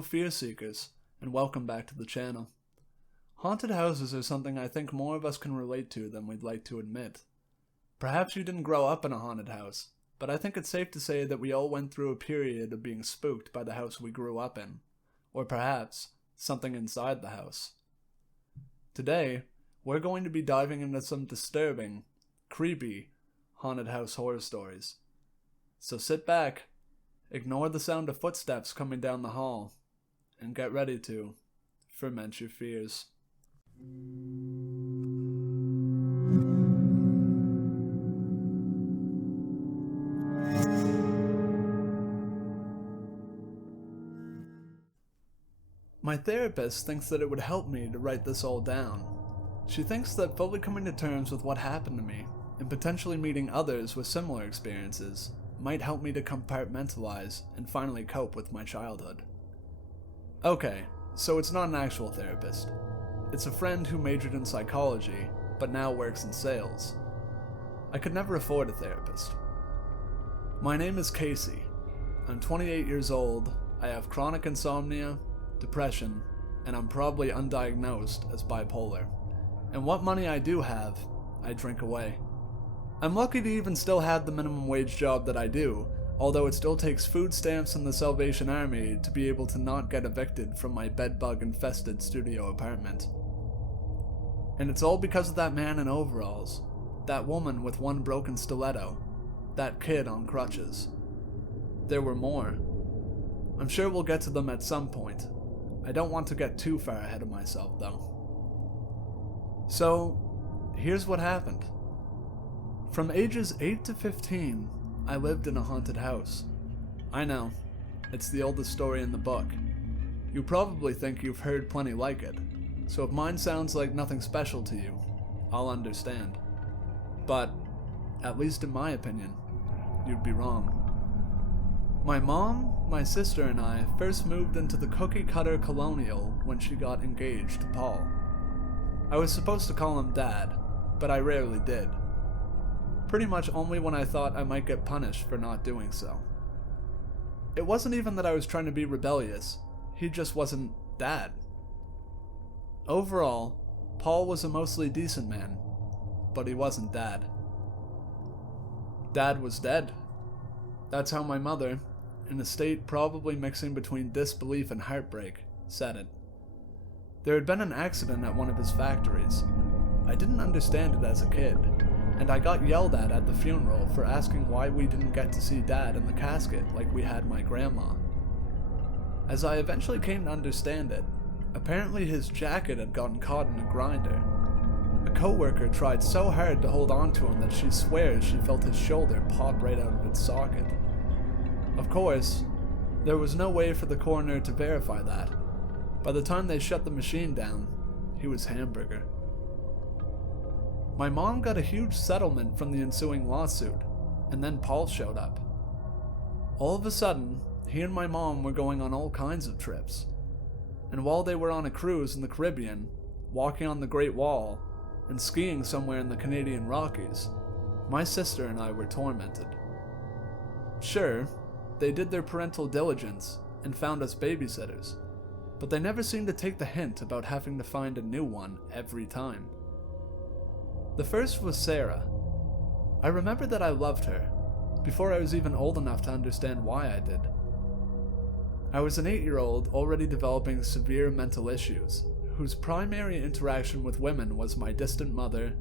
fellow fear seekers, and welcome back to the channel. Haunted houses are something I think more of us can relate to than we'd like to admit. Perhaps you didn't grow up in a haunted house, but I think it's safe to say that we all went through a period of being spooked by the house we grew up in, or perhaps something inside the house. Today, we're going to be diving into some disturbing, creepy, haunted house horror stories. So sit back, ignore the sound of footsteps coming down the hall, and get ready to ferment your fears. My therapist thinks that it would help me to write this all down. She thinks that fully coming to terms with what happened to me, and potentially meeting others with similar experiences, might help me to compartmentalize and finally cope with my childhood. Okay, so it's not an actual therapist. It's a friend who majored in psychology, but now works in sales. I could never afford a therapist. My name is Casey. I'm 28 years old, I have chronic insomnia, depression, and I'm probably undiagnosed as bipolar. And what money I do have, I drink away. I'm lucky to even still have the minimum wage job that I do, although it still takes food stamps and the Salvation Army to be able to not get evicted from my bedbug-infested studio apartment. And it's all because of that man in overalls, that woman with one broken stiletto, that kid on crutches. There were more. I'm sure we'll get to them at some point. I don't want to get too far ahead of myself, though. So, here's what happened. From ages 8 to 15, I lived in a haunted house. I know, it's the oldest story in the book. You probably think you've heard plenty like it, so if mine sounds like nothing special to you, I'll understand. But, at least in my opinion, you'd be wrong. My mom, my sister, and I first moved into the cookie-cutter colonial when she got engaged to Paul. I was supposed to call him Dad, but I rarely did. Pretty much only when I thought I might get punished for not doing so. It wasn't even that I was trying to be rebellious, he just wasn't Dad. Overall, Paul was a mostly decent man, but he wasn't Dad. Dad was dead. That's how my mother, in a state probably mixing between disbelief and heartbreak, said it. There had been an accident at one of his factories. I didn't understand it as a kid, and I got yelled at the funeral for asking why we didn't get to see Dad in the casket like we had my grandma. As I eventually came to understand it, apparently his jacket had gotten caught in a grinder. A coworker tried so hard to hold on to him that she swears she felt his shoulder pop right out of its socket. Of course, there was no way for the coroner to verify that. By the time they shut the machine down, he was hamburger. My mom got a huge settlement from the ensuing lawsuit, and then Paul showed up. All of a sudden, he and my mom were going on all kinds of trips. And while they were on a cruise in the Caribbean, walking on the Great Wall, and skiing somewhere in the Canadian Rockies, my sister and I were tormented. Sure, they did their parental diligence and found us babysitters, but they never seemed to take the hint about having to find a new one every time. The first was Sarah. I remember that I loved her, before I was even old enough to understand why I did. I was an 8-year-old already developing severe mental issues, whose primary interaction with women was my distant mother,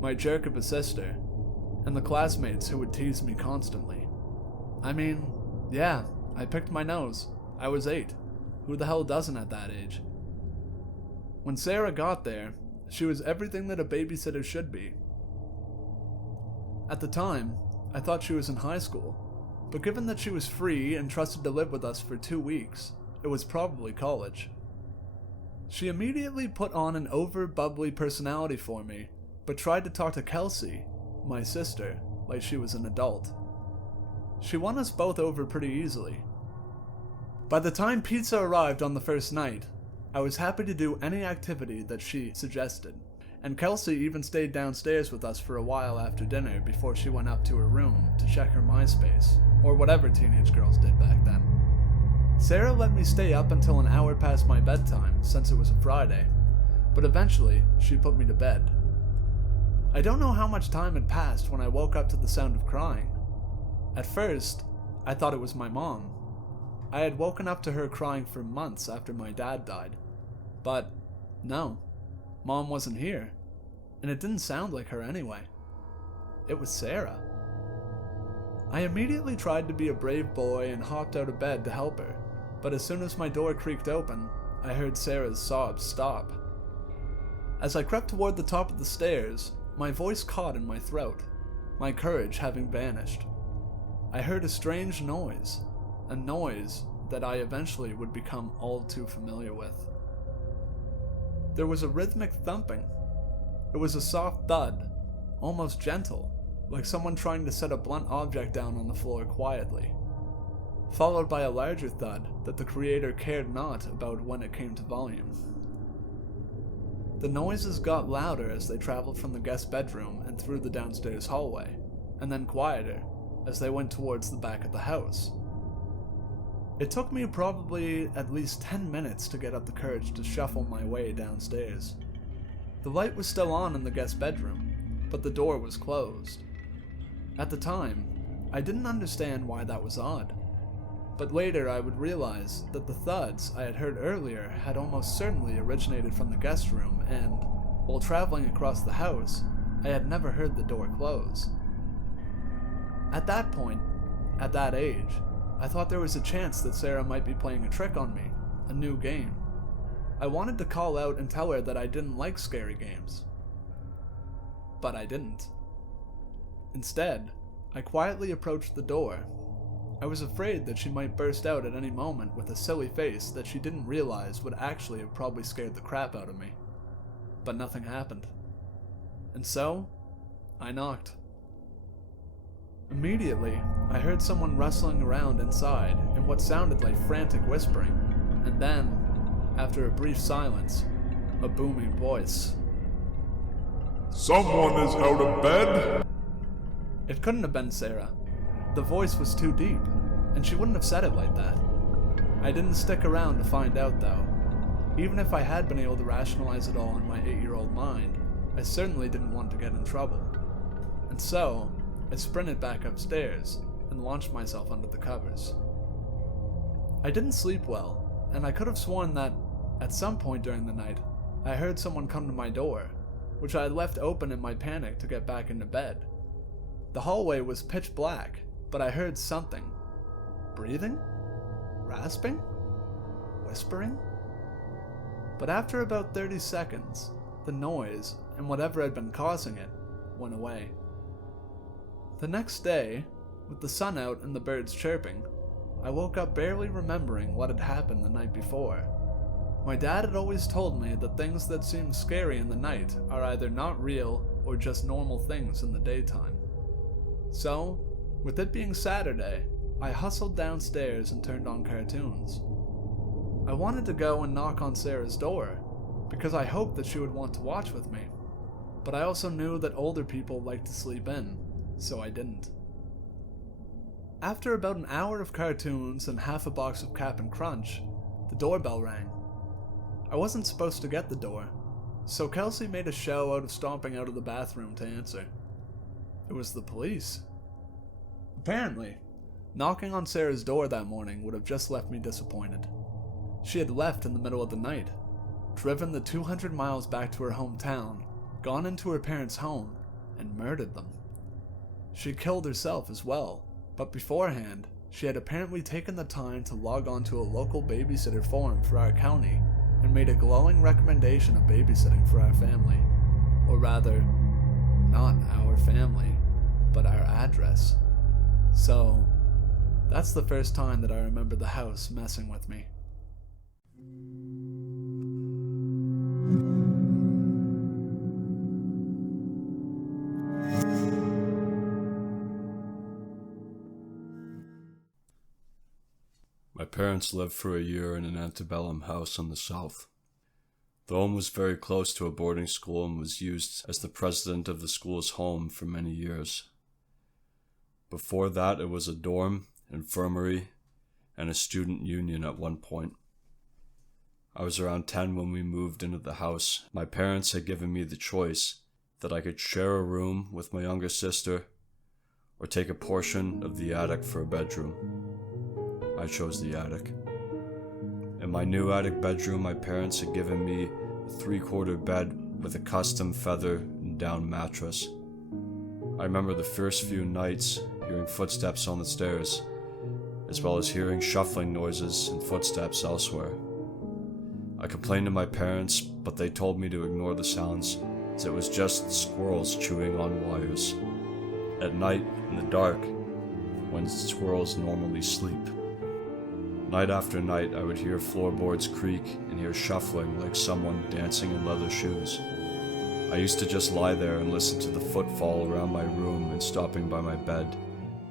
my jerk of a sister, and the classmates who would tease me constantly. I mean, yeah, I picked my nose. I was 8. Who the hell doesn't at that age? When Sarah got there, she was everything that a babysitter should be. At the time, I thought she was in high school, but given that she was free and trusted to live with us for 2 weeks, it was probably college. She immediately put on an over-bubbly personality for me, but tried to talk to Kelsey, my sister, like she was an adult. She won us both over pretty easily. By the time pizza arrived on the first night, I was happy to do any activity that she suggested, and Kelsey even stayed downstairs with us for a while after dinner before she went up to her room to check her MySpace, or whatever teenage girls did back then. Sarah let me stay up until an hour past my bedtime, since it was a Friday, but eventually she put me to bed. I don't know how much time had passed when I woke up to the sound of crying. At first, I thought it was my mom. I had woken up to her crying for months after my dad died. But no, Mom wasn't here, and it didn't sound like her anyway. It was Sarah. I immediately tried to be a brave boy and hopped out of bed to help her, but as soon as my door creaked open, I heard Sarah's sobs stop. As I crept toward the top of the stairs, my voice caught in my throat, my courage having vanished. I heard a strange noise, a noise that I eventually would become all too familiar with. There was a rhythmic thumping. It was a soft thud, almost gentle, like someone trying to set a blunt object down on the floor quietly, followed by a larger thud that the creator cared not about when it came to volume. The noises got louder as they traveled from the guest bedroom and through the downstairs hallway, and then quieter as they went towards the back of the house. It took me probably at least 10 minutes to get up the courage to shuffle my way downstairs. The light was still on in the guest bedroom, but the door was closed. At the time, I didn't understand why that was odd, but later I would realize that the thuds I had heard earlier had almost certainly originated from the guest room, and, while traveling across the house, I had never heard the door close. At that point, at that age, I thought there was a chance that Sarah might be playing a trick on me, a new game. I wanted to call out and tell her that I didn't like scary games. But I didn't. Instead, I quietly approached the door. I was afraid that she might burst out at any moment with a silly face that she didn't realize would actually have probably scared the crap out of me. But nothing happened. And so, I knocked. Immediately, I heard someone rustling around inside in what sounded like frantic whispering, and then, after a brief silence, a booming voice. "Someone is out of bed?" It couldn't have been Sarah. The voice was too deep, and she wouldn't have said it like that. I didn't stick around to find out, though. Even if I had been able to rationalize it all in my 8-year-old mind, I certainly didn't want to get in trouble. And so, I sprinted back upstairs and launched myself under the covers. I didn't sleep well, and I could have sworn that, at some point during the night, I heard someone come to my door, which I had left open in my panic to get back into bed. The hallway was pitch black, but I heard something. Breathing? Rasping? Whispering? But after about 30 seconds, the noise, and whatever had been causing it, went away. The next day, with the sun out and the birds chirping, I woke up barely remembering what had happened the night before. My dad had always told me that things that seem scary in the night are either not real or just normal things in the daytime. So, with it being Saturday, I hustled downstairs and turned on cartoons. I wanted to go and knock on Sarah's door, because I hoped that she would want to watch with me, but I also knew that older people like to sleep in, so I didn't. After about an hour of cartoons and half a box of Cap'n Crunch, the doorbell rang. I wasn't supposed to get the door, so Kelsey made a show out of stomping out of the bathroom to answer. It was the police. Apparently, knocking on Sarah's door that morning would have just left me disappointed. She had left in the middle of the night, driven the 200 miles back to her hometown, gone into her parents' home, and murdered them. She killed herself as well, but beforehand, she had apparently taken the time to log on to a local babysitter forum for our county and made a glowing recommendation of babysitting for our family. Or rather, not our family, but our address. So, that's the first time that I remember the house messing with me. My parents lived for a year in an antebellum house in the south. The home was very close to a boarding school and was used as the president of the school's home for many years. Before that, it was a dorm, infirmary, and a student union at one point. I was around 10 when we moved into the house. My parents had given me the choice that I could share a room with my younger sister or take a portion of the attic for a bedroom. I chose the attic. In my new attic bedroom, my parents had given me a 3/4 bed with a custom feather and down mattress. I remember the first few nights hearing footsteps on the stairs, as well as hearing shuffling noises and footsteps elsewhere. I complained to my parents, but they told me to ignore the sounds, as it was just squirrels chewing on wires. At night, in the dark, when squirrels normally sleep. Night after night, I would hear floorboards creak and hear shuffling like someone dancing in leather shoes. I used to just lie there and listen to the footfall around my room and stopping by my bed,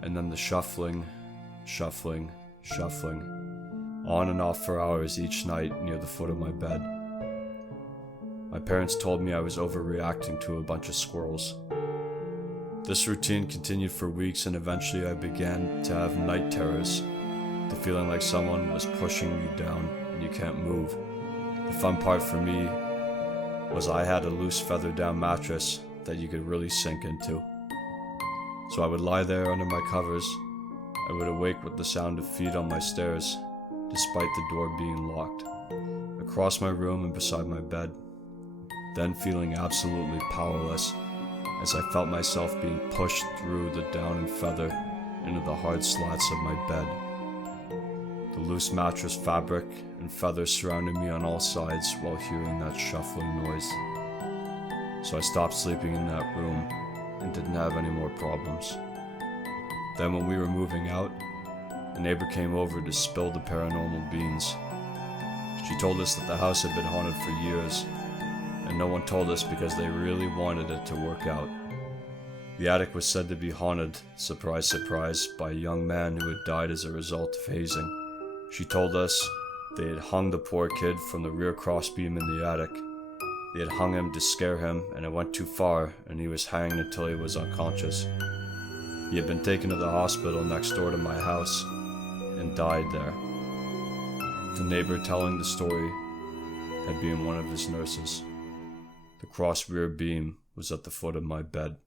and then the shuffling, on and off for hours each night near the foot of my bed. My parents told me I was overreacting to a bunch of squirrels. This routine continued for weeks, and eventually I began to have night terrors, the feeling like someone was pushing you down and you can't move. The fun part for me was I had a loose feather down mattress that you could really sink into. So I would lie there under my covers. I would awake with the sound of feet on my stairs, despite the door being locked, across my room and beside my bed, then feeling absolutely powerless as I felt myself being pushed through the down and feather into the hard slats of my bed. The loose mattress fabric and feather surrounded me on all sides while hearing that shuffling noise. So I stopped sleeping in that room and didn't have any more problems. Then when we were moving out, a neighbor came over to spill the paranormal beans. She told us that the house had been haunted for years, and no one told us because they really wanted it to work out. The attic was said to be haunted, surprise surprise, by a young man who had died as a result of hazing. She told us they had hung the poor kid from the rear crossbeam in the attic. They had hung him to scare him, and it went too far, and he was hanged until he was unconscious. He had been taken to the hospital next door to my house and died there. The neighbor telling the story had been one of his nurses. The cross rear beam was at the foot of my bed.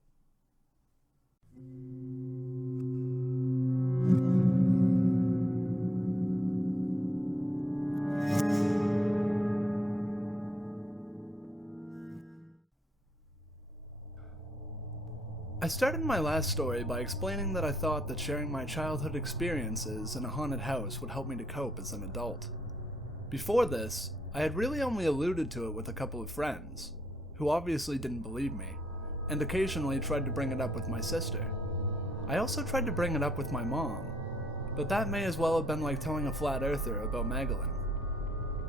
I started my last story by explaining that I thought that sharing my childhood experiences in a haunted house would help me to cope as an adult. Before this, I had really only alluded to it with a couple of friends, who obviously didn't believe me, and occasionally tried to bring it up with my sister. I also tried to bring it up with my mom, but that may as well have been like telling a flat earther about Magdalene.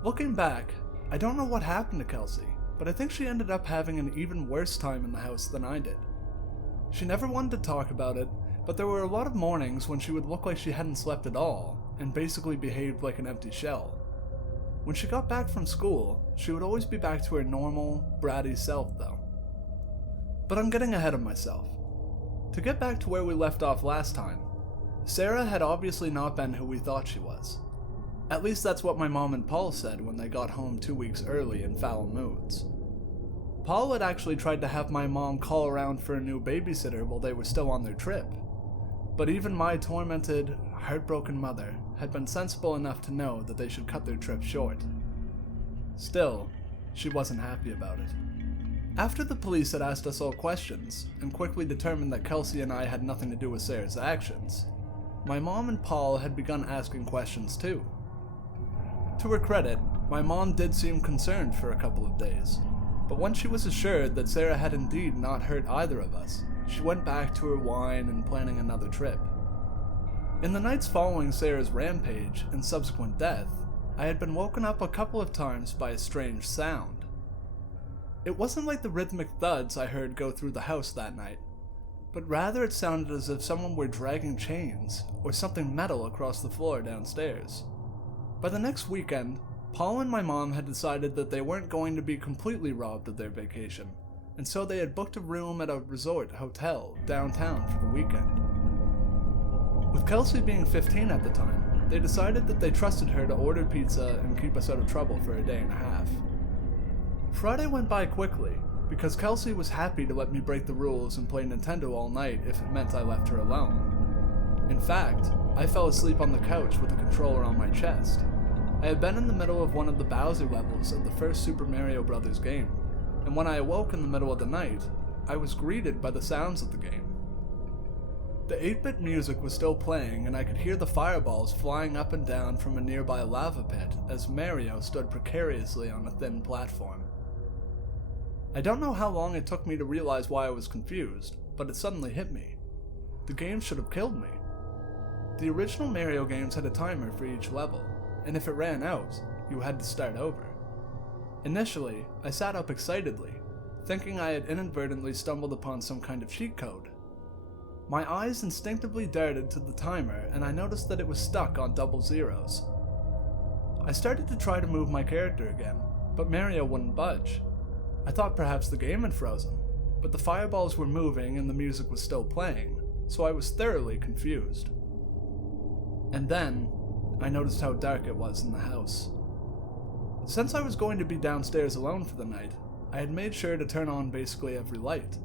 Looking back, I don't know what happened to Kelsey, but I think she ended up having an even worse time in the house than I did. She never wanted to talk about it, but there were a lot of mornings when she would look like she hadn't slept at all, and basically behaved like an empty shell. When she got back from school, she would always be back to her normal, bratty self though. But I'm getting ahead of myself. To get back to where we left off last time, Sarah had obviously not been who we thought she was. At least that's what my mom and Paul said when they got home 2 weeks early in foul moods. Paul had actually tried to have my mom call around for a new babysitter while they were still on their trip. But even my tormented, heartbroken mother had been sensible enough to know that they should cut their trip short. Still, she wasn't happy about it. After the police had asked us all questions, and quickly determined that Kelsey and I had nothing to do with Sarah's actions, my mom and Paul had begun asking questions too. To her credit, my mom did seem concerned for a couple of days, but once she was assured that Sarah had indeed not hurt either of us, she went back to her wine and planning another trip. In the nights following Sarah's rampage and subsequent death, I had been woken up a couple of times by a strange sound. It wasn't like the rhythmic thuds I heard go through the house that night, but rather it sounded as if someone were dragging chains or something metal across the floor downstairs. By the next weekend, Paul and my mom had decided that they weren't going to be completely robbed of their vacation, and so they had booked a room at a resort hotel downtown for the weekend. With Kelsey being 15 at the time, they decided that they trusted her to order pizza and keep us out of trouble for a day and a half. Friday went by quickly, because Kelsey was happy to let me break the rules and play Nintendo all night if it meant I left her alone. In fact, I fell asleep on the couch with a controller on my chest. I had been in the middle of one of the Bowser levels of the first Super Mario Bros. Game, and when I awoke in the middle of the night, I was greeted by the sounds of the game. The 8-bit music was still playing, and I could hear the fireballs flying up and down from a nearby lava pit as Mario stood precariously on a thin platform. I don't know how long it took me to realize why I was confused, but it suddenly hit me. The game should have killed me. The original Mario games had a timer for each level, and if it ran out, you had to start over. Initially, I sat up excitedly, thinking I had inadvertently stumbled upon some kind of cheat code. My eyes instinctively darted to the timer, and I noticed that it was stuck on double zeros. I started to try to move my character again, but Mario wouldn't budge. I thought perhaps the game had frozen, but the fireballs were moving and the music was still playing, so I was thoroughly confused. And then, I noticed how dark it was in the house. Since I was going to be downstairs alone for the night, I had made sure to turn on basically every light.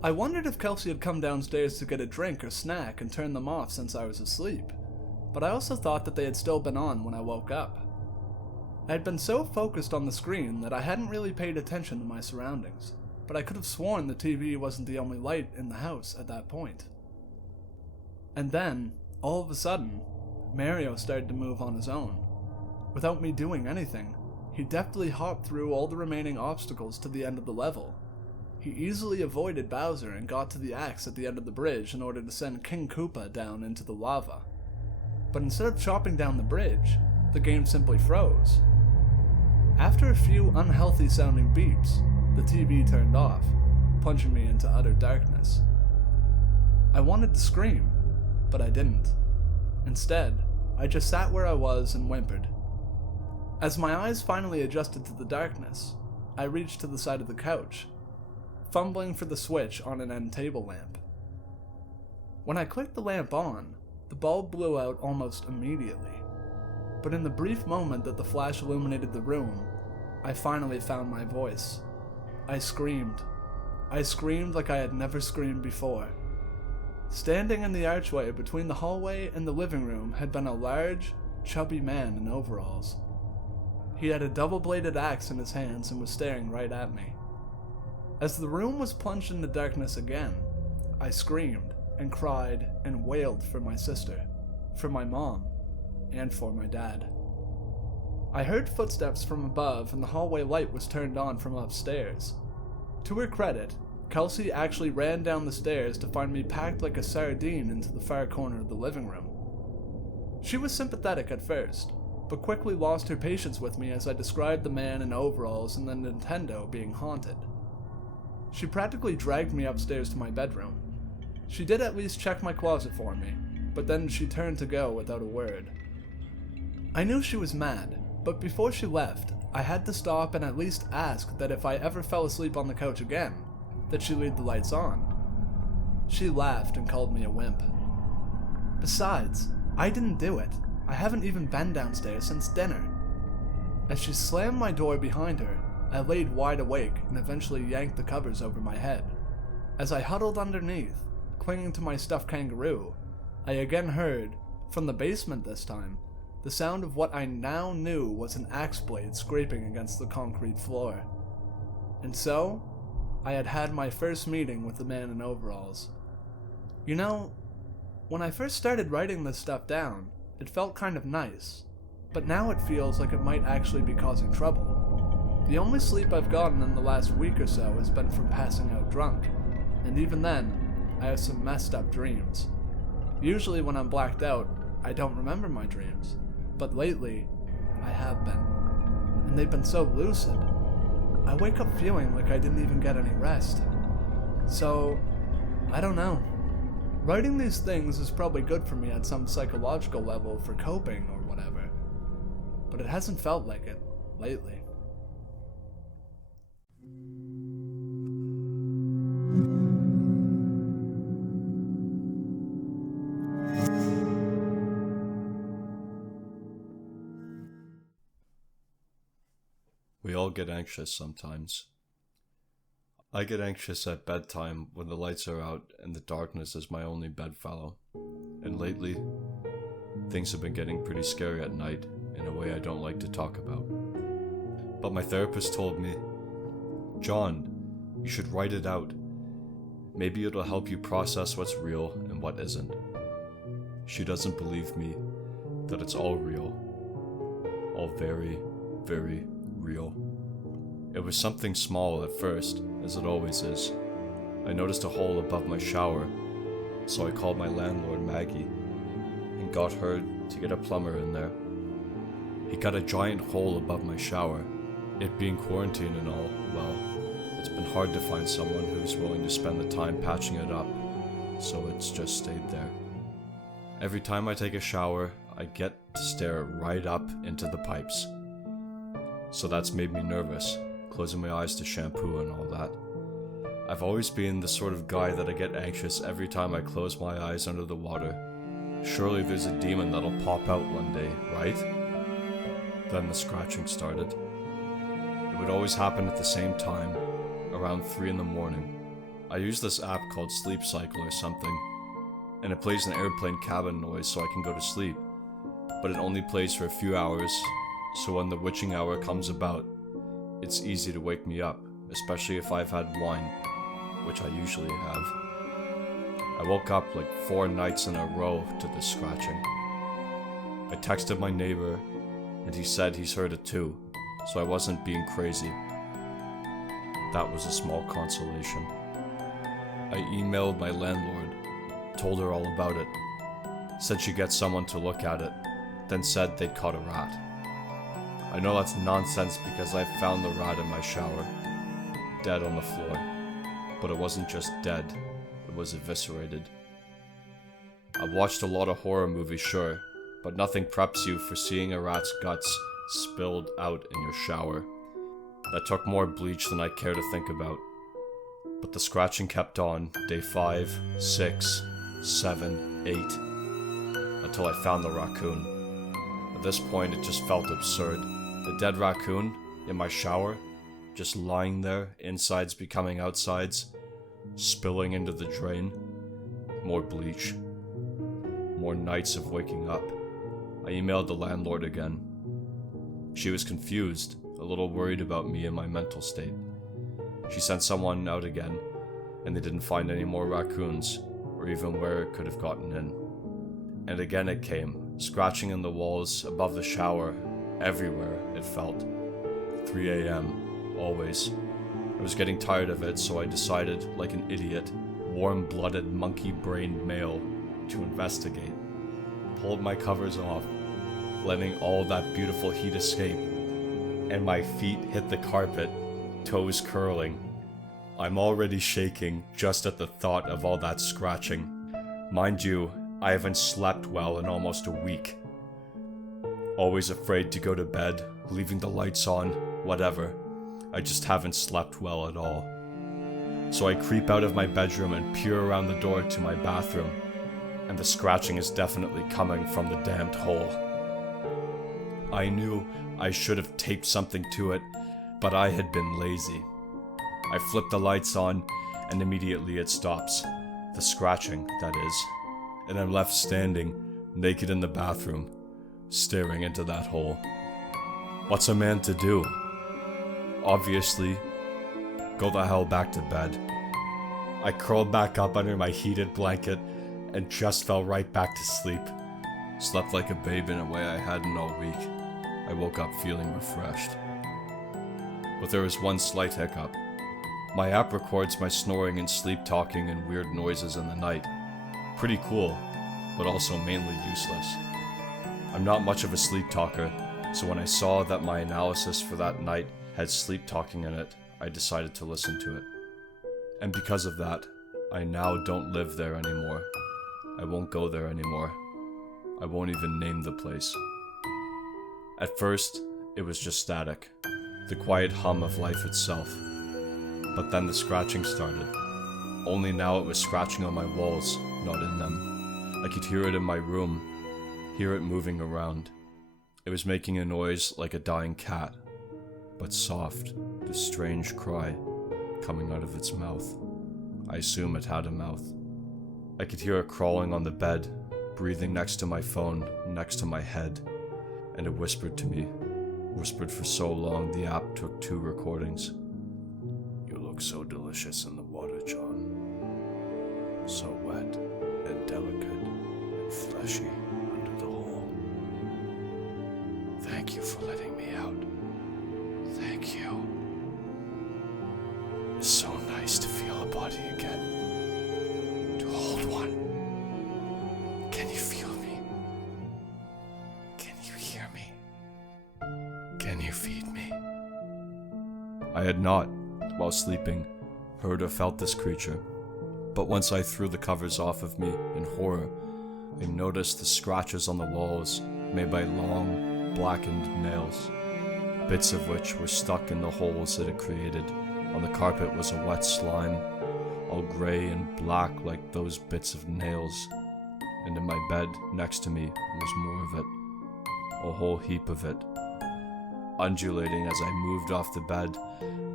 I wondered if Kelsey had come downstairs to get a drink or snack and turned them off since I was asleep, but I also thought that they had still been on when I woke up. I had been so focused on the screen that I hadn't really paid attention to my surroundings, but I could have sworn the TV wasn't the only light in the house at that point. And then, all of a sudden, Mario started to move on his own. Without me doing anything, he deftly hopped through all the remaining obstacles to the end of the level. He easily avoided Bowser and got to the axe at the end of the bridge in order to send King Koopa down into the lava. But instead of chopping down the bridge, the game simply froze. After a few unhealthy sounding beeps, the TV turned off, plunging me into utter darkness. I wanted to scream, but I didn't. Instead, I just sat where I was and whimpered. As my eyes finally adjusted to the darkness, I reached to the side of the couch, fumbling for the switch on an end table lamp. When I clicked the lamp on, the bulb blew out almost immediately. But in the brief moment that the flash illuminated the room, I finally found my voice. I screamed. I screamed like I had never screamed before. Standing in the archway between the hallway and the living room had been a large, chubby man in overalls. He had a double-bladed axe in his hands and was staring right at me. As the room was plunged into darkness again, I screamed and cried and wailed for my sister, for my mom, and for my dad. I heard footsteps from above and the hallway light was turned on from upstairs. To her credit, Kelsey actually ran down the stairs to find me packed like a sardine into the far corner of the living room. She was sympathetic at first, but quickly lost her patience with me as I described the man in overalls and the Nintendo being haunted. She practically dragged me upstairs to my bedroom. She did at least check my closet for me, but then she turned to go without a word. I knew she was mad, but before she left, I had to stop and at least ask that if I ever fell asleep on the couch again, that she leave the lights on. She laughed and called me a wimp. Besides, I didn't do it. I haven't even been downstairs since dinner. As she slammed my door behind her, I laid wide awake and eventually yanked the covers over my head. As I huddled underneath, clinging to my stuffed kangaroo, I again heard, from the basement this time, the sound of what I now knew was an axe blade scraping against the concrete floor. And so, I had had my first meeting with the man in overalls. You know, when I first started writing this stuff down, it felt kind of nice, but now it feels like it might actually be causing trouble. The only sleep I've gotten in the last week or so has been from passing out drunk, and even then, I have some messed up dreams. Usually when I'm blacked out, I don't remember my dreams, but lately, I have been, and they've been so lucid. I wake up feeling like I didn't even get any rest. So, I don't know. Writing these things is probably good for me at some psychological level for coping or whatever, but it hasn't felt like it lately. all get anxious sometimes. I get anxious at bedtime when the lights are out and the darkness is my only bedfellow. And lately, things have been getting pretty scary at night in a way I don't like to talk about. But my therapist told me, "John, you should write it out. Maybe it'll help you process what's real and what isn't." She doesn't believe me that it's all real. All very, very real. It was something small at first, as it always is. I noticed a hole above my shower, so I called my landlord, Maggie, and got her to get a plumber in there. He cut a giant hole above my shower. It being quarantine and all, well, it's been hard to find someone who's willing to spend the time patching it up, so it's just stayed there. Every time I take a shower, I get to stare right up into the pipes. So that's made me nervous, closing my eyes to shampoo and all that. I've always been the sort of guy that I get anxious every time I close my eyes under the water. Surely there's a demon that'll pop out one day, right? Then the scratching started. It would always happen at the same time, around 3 in the morning. I use this app called Sleep Cycle or something, and it plays an airplane cabin noise so I can go to sleep. But it only plays for a few hours, so when the witching hour comes about, it's easy to wake me up, especially if I've had wine, which I usually have. I woke up like 4 nights in a row to this scratching. I texted my neighbor, and he said he's heard it too, so I wasn't being crazy. That was a small consolation. I emailed my landlord, told her all about it, said she'd get someone to look at it, then said they'd caught a rat. I know that's nonsense because I found the rat in my shower, dead on the floor. But it wasn't just dead, it was eviscerated. I've watched a lot of horror movies, sure, but nothing preps you for seeing a rat's guts spilled out in your shower. That took more bleach than I care to think about. But the scratching kept on, day 5, 6, 7, 8, until I found the raccoon. At this point, it just felt absurd. The dead raccoon in my shower, just lying there, insides becoming outsides, spilling into the drain. More bleach. More nights of waking up. I emailed the landlord again. She was confused, a little worried about me and my mental state. She sent someone out again, and they didn't find any more raccoons, or even where it could have gotten in. And again it came, scratching in the walls, above the shower, everywhere, it felt. 3 a.m., always. I was getting tired of it, so I decided, like an idiot, warm-blooded, monkey-brained male, to investigate. Pulled my covers off, letting all that beautiful heat escape, and my feet hit the carpet, toes curling. I'm already shaking just at the thought of all that scratching. Mind you, I haven't slept well in almost a week. Always afraid to go to bed, leaving the lights on, whatever. I just haven't slept well at all. So I creep out of my bedroom and peer around the door to my bathroom, and the scratching is definitely coming from the damned hole. I knew I should have taped something to it, but I had been lazy. I flip the lights on, and immediately it stops. The scratching, that is. And I'm left standing, naked in the bathroom, staring into that hole. What's a man to do? Obviously, go the hell back to bed. I curled back up under my heated blanket and just fell right back to sleep. Slept like a babe in a way I hadn't all week. I woke up feeling refreshed. But there was one slight hiccup. My app records my snoring and sleep talking and weird noises in the night. Pretty cool, but also mainly useless. I'm not much of a sleep talker, so when I saw that my analysis for that night had sleep talking in it, I decided to listen to it. And because of that, I now don't live there anymore. I won't go there anymore. I won't even name the place. At first, it was just static, the quiet hum of life itself. But then the scratching started. Only now it was scratching on my walls, not in them. I could hear it in my room, hear it moving around. It was making a noise like a dying cat. but soft, the strange cry coming out of its mouth. I assume it had a mouth. I could hear it crawling on the bed, breathing next to my phone, next to my head, and it whispered to me. Whispered for so long the app took 2 recordings. You look so delicious in the water, John. So wet and delicate and fleshy under the hole. Thank you for letting me out. Thank you. It's so nice to feel a body again. To hold one. Can you feel me? Can you hear me? Can you feed me? I had not, while sleeping, heard or felt this creature, but once I threw the covers off of me in horror, I noticed the scratches on the walls made by long, blackened nails, bits of which were stuck in the holes it had created. On the carpet was a wet slime, all gray and black like those bits of nails, and in my bed next to me was more of it, a whole heap of it, undulating as I moved off the bed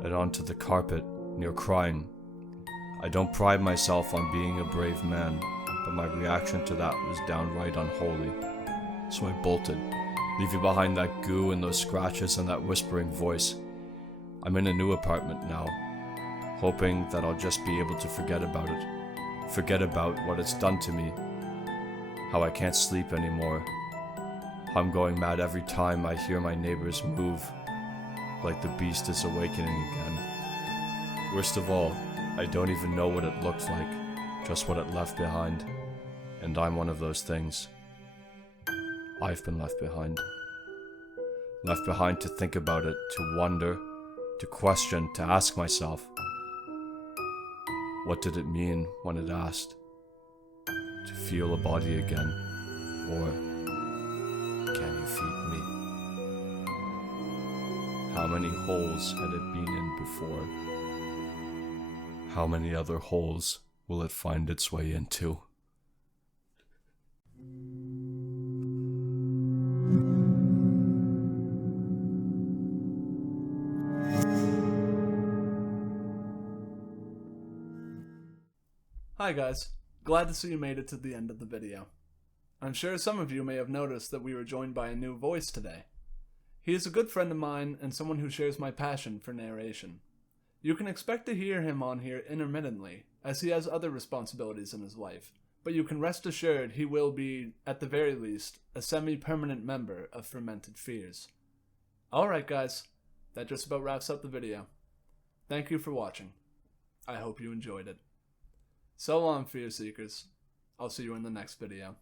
and onto the carpet, near crying. I don't pride myself on being a brave man, but my reaction to that was downright unholy. So I bolted, leaving behind that goo and those scratches and that whispering voice. I'm in a new apartment now, hoping that I'll just be able to forget about it. Forget about what it's done to me. How I can't sleep anymore. How I'm going mad every time I hear my neighbors move, like the beast is awakening again. Worst of all, I don't even know what it looked like, just what it left behind. And I'm one of those things. I've been left behind. Left behind to think about it, to wonder, to question, to ask myself, what did it mean when it asked? To feel a body again, or can you feed me? How many holes had it been in before? How many other holes will it find its way into? Hi guys, glad to see you made it to the end of the video. I'm sure some of you may have noticed that we were joined by a new voice today. He is a good friend of mine and someone who shares my passion for narration. You can expect to hear him on here intermittently, as he has other responsibilities in his life, but you can rest assured he will be, at the very least, a semi-permanent member of Fermented Fears. Alright guys, that just about wraps up the video. Thank you for watching. I hope you enjoyed it. So long, Fear Seekers. I'll see you in the next video.